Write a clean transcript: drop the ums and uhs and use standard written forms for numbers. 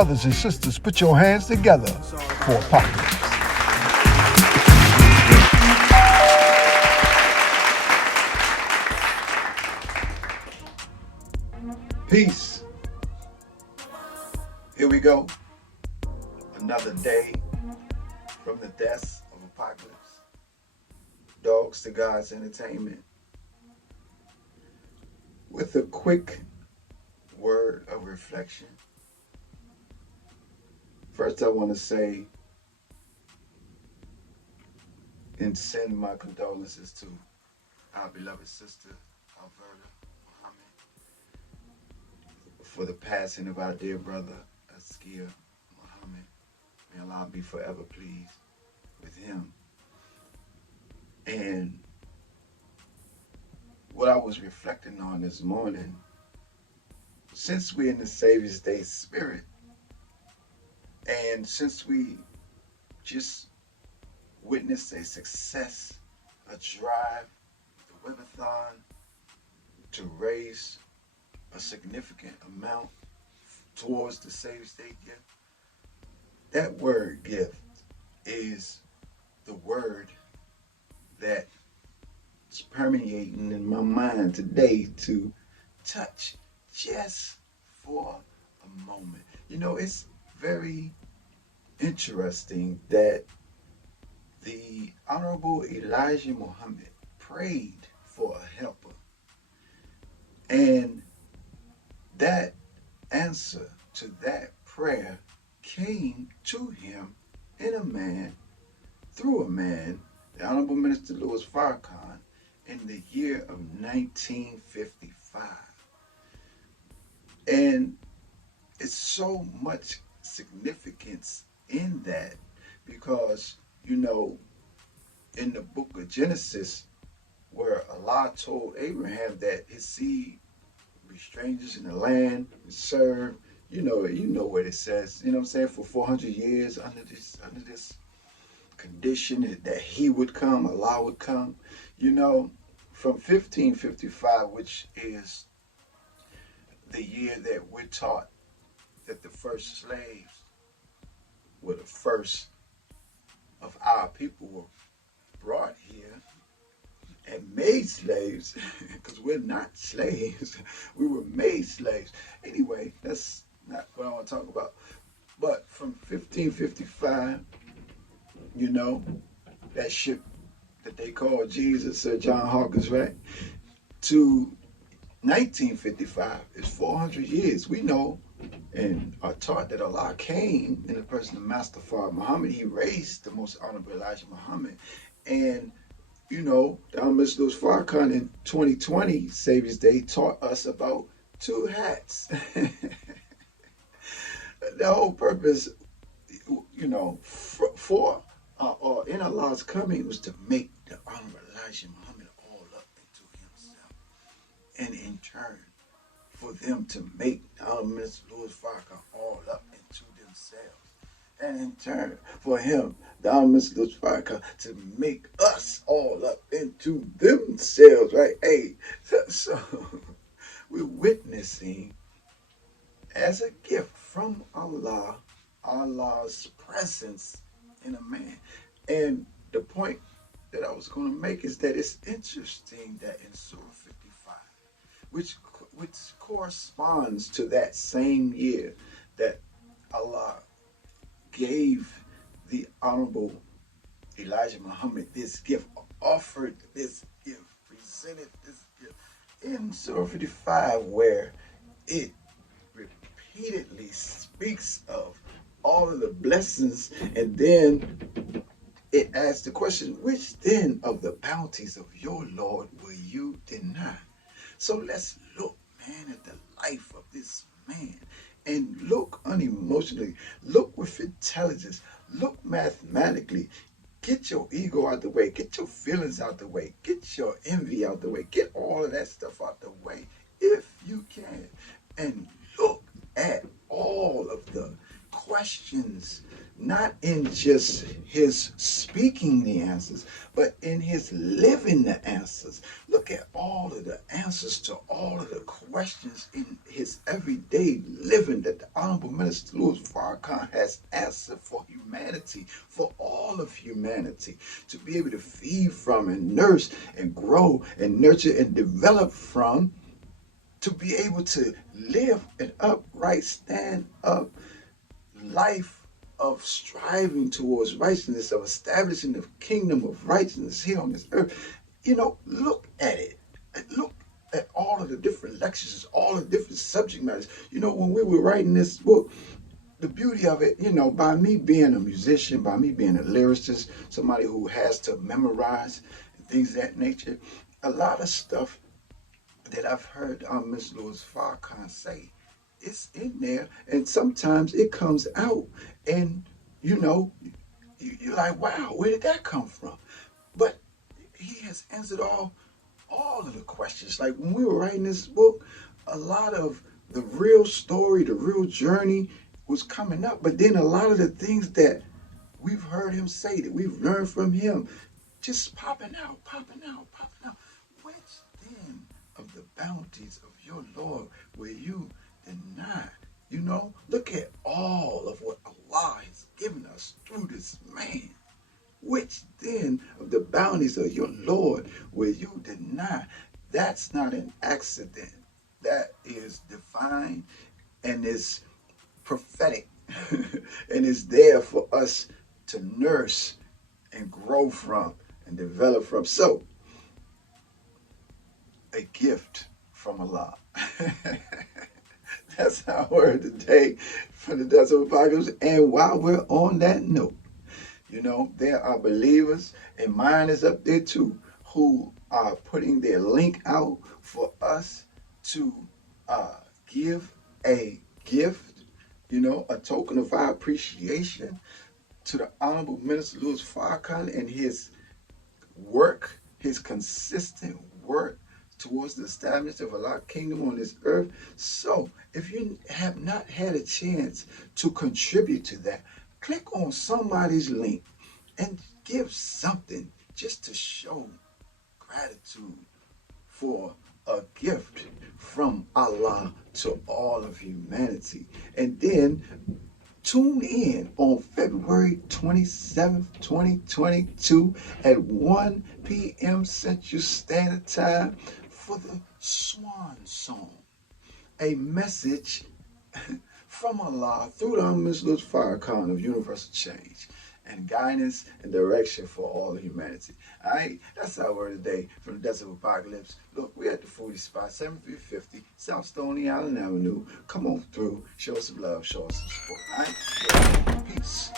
brothers and sisters, put your hands together for Apocalypse. Peace. Here we go. Another day from the desk of Apocalypse. Dogs to God's Entertainment. With a quick word of reflection. First, I want to say and send my condolences to our beloved sister, Alberta Muhammad, for the passing of our dear brother, Askia Muhammad. May Allah be forever pleased with him. And what I was reflecting on this morning, since we're in the Savior's Day spirit, and since we just witnessed a success, a drive, the Webathon, to raise a significant amount towards the Savior's Day gift, that word gift is the word that is permeating in my mind today to touch just for a moment. You know, it's very interesting that the Honorable Elijah Muhammad prayed for a helper. And that answer to that prayer came to him in a man, through a man, the Honorable Minister Louis Farrakhan, in the year of 1955. And it's so much significance in that because, you know, in the book of Genesis, where Allah told Abraham that his seed would be strangers in the land and serve, you know what it says, you know what I'm saying, for 400 years under this condition that he would come, Allah would come, you know, from 1555, which is the year that we're taught that the first slaves were the first of our people were brought here and made slaves, because we're not slaves. We were made slaves. Anyway, that's not what I want to talk about. But from 1555, you know, that ship that they call Jesus, Sir John Hawkins, right, to 1955 is 400 years. We know and are taught that Allah came in the person of Master Fard Muhammad. He raised the most honorable Elijah Muhammad. And, you know, Mr. Louis Farrakhan in 2020, Savior's Day, taught us about two hats. The whole purpose, you know, for or in Allah's coming was to make the honorable Elijah Muhammad all up into himself. And in turn, for them to make Mr. Louis Farrakhan all up into themselves. And in turn, for him, Mr. Louis Farrakhan, to make us all up into themselves, right? Hey, so we're witnessing as a gift from Allah, Allah's presence in a man. And the point that I was going to make is that it's interesting that in Surah 55, which corresponds to that same year that Allah gave the Honorable Elijah Muhammad this gift, offered this gift, presented this gift in Surah 55, where it repeatedly speaks of all of the blessings, and then it asks the question, which then of the bounties of your Lord will you deny? So let's look, man, at the life of this man, and look unemotionally, look with intelligence, look mathematically. Get your ego out the way, get your feelings out the way, get your envy out the way, get all of that stuff out the way if you can, and look at all of the questions, not in just his speaking the answers, but in his living the answers. Look at all of the answers to all of the questions in his everyday living that the Honorable Minister Louis Farrakhan has answered for humanity, for all of humanity, to be able to feed from and nurse and grow and nurture and develop from, to be able to live an upright, stand up life of striving towards righteousness, of establishing the kingdom of righteousness here on this earth. Look at it. Look at all of the different lectures, all the different subject matters. When we were writing this book, the beauty of it, by me being a musician, by me being a lyricist, somebody who has to memorize and things of that nature, a lot of stuff that I've heard Miss Louis Farrakhan say, it's in there, and sometimes it comes out, and you're like, wow, where did that come from? But he has answered all of the questions. Like when we were writing this book, a lot of the real story, the real journey was coming up, but then a lot of the things that we've heard him say, that we've learned from him, just popping out. Which then of the bounties of your Lord will you deny? Look at all of what Allah has given us through this man. Which then of the bounties of your Lord will you deny? That's not an accident. That is divine and is prophetic and is there for us to nurse and grow from and develop from. So, a gift from Allah. That's our word today from the Desert Apocalypse. And while we're on that note, there are believers, and mine is up there too, who are putting their link out for us to give a gift, a token of our appreciation to the Honorable Minister Louis Farrakhan and his work, his consistent work towards the establishment of Allah's kingdom on this earth. So, if you have not had a chance to contribute to that, click on somebody's link and give something just to show gratitude for a gift from Allah to all of humanity. And then tune in on February 27th, 2022 at 1 p.m. Central Standard Time for the Swan Song, a message from Allah through the Miss Louis Farrakhan of Universal Change and guidance and direction for all of humanity. All right, that's our word today from the Desert Apocalypse. Look, we're at the foodie spot, 7350 South Stony Island Avenue. Come on through, show us some love, show us some support. All right, peace.